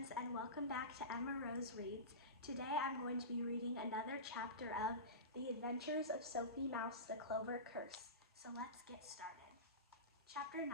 friends, and welcome back to Emma Rose Reads. Today I'm going to be reading another chapter of The Adventures of Sophie Mouse, the Clover Curse. So let's get started. Chapter 9,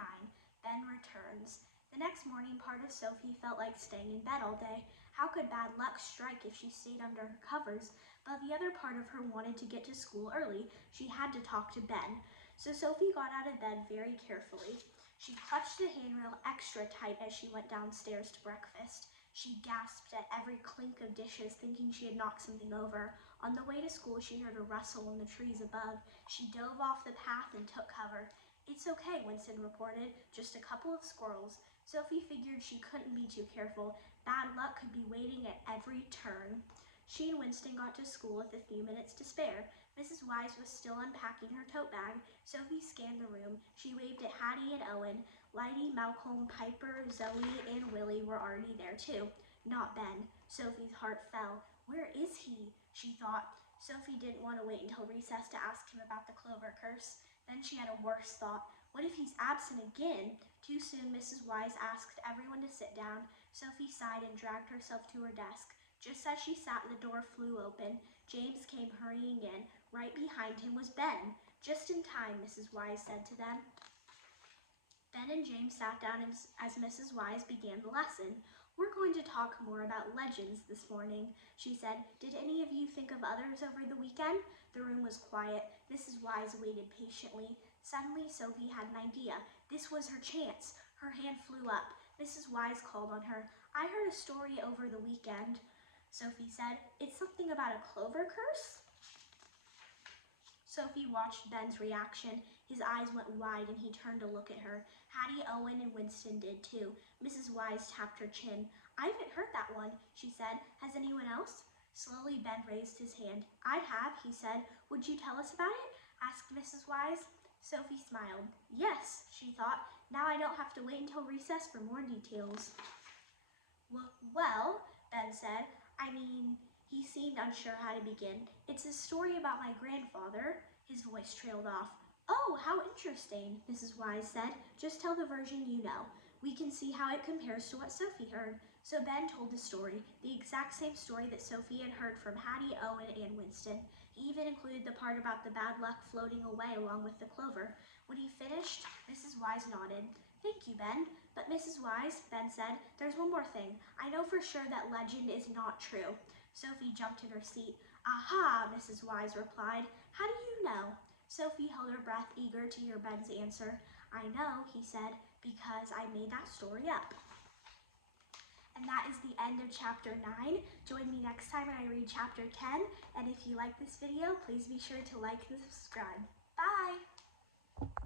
Ben Returns. The next morning, part of Sophie felt like staying in bed all day. How could bad luck strike if she stayed under her covers? But the other part of her wanted to get to school early. She had to talk to Ben. So Sophie got out of bed very carefully. She clutched the handrail extra tight as she went downstairs to breakfast. She gasped at every clink of dishes, thinking she had knocked something over. On the way to school, she heard a rustle in the trees above. She dove off the path and took cover. "It's okay," Winston reported, "just a couple of squirrels." Sophie figured she couldn't be too careful. Bad luck could be waiting at every turn. She and Winston got to school with a few minutes to spare. Mrs. Wise was still unpacking her tote bag. Sophie scanned the room. She waved at Hattie and Owen. Lighty, Malcolm, Piper, Zoe, and Willie were already there too. Not Ben. Sophie's heart fell. Where is he? She thought. Sophie didn't want to wait until recess to ask him about the Clover curse. Then she had a worse thought. What if he's absent again? Too soon, Mrs. Wise asked everyone to sit down. Sophie sighed and dragged herself to her desk. Just as she sat, the door flew open. James came hurrying in. Right behind him was Ben. "Just in time," Mrs. Wise said to them. Ben and James sat down as Mrs. Wise began the lesson. "We're going to talk more about legends this morning," she said. "Did any of you think of others over the weekend?" The room was quiet. Mrs. Wise waited patiently. Suddenly, Sophie had an idea. This was her chance. Her hand flew up. Mrs. Wise called on her. "I heard a story over the weekend," Sophie said. "It's something about a clover curse?" Sophie watched Ben's reaction. His eyes went wide and he turned to look at her. Hattie, Owen, and Winston did too. Mrs. Wise tapped her chin. "I haven't heard that one," she said. "Has anyone else?" Slowly, Ben raised his hand. "I have," he said. "Would you tell us about it?" asked Mrs. Wise. Sophie smiled. "Yes," she thought. "Now I don't have to wait until recess for more details." Well, Ben said. He seemed unsure how to begin. "It's a story about my grandfather." His voice trailed off. "Oh, how interesting," Mrs. Wise said. "Just tell the version you know. We can see how it compares to what Sophie heard." So Ben told the story, the exact same story that Sophie had heard from Hattie, Owen, and Winston. He even included the part about the bad luck floating away along with the clover. When he finished, Mrs. Wise nodded. "Thank you, Ben. But Mrs. Wise," Ben said, "there's one more thing. I know for sure that legend is not true." Sophie jumped in her seat. "Aha," Mrs. Wise replied. "How do you know?" Sophie held her breath, eager to hear Ben's answer. "I know," he said, "because I made that story up." And that is the end of chapter 9. Join me next time when I read chapter 10. And if you like this video, please be sure to like and subscribe. Bye!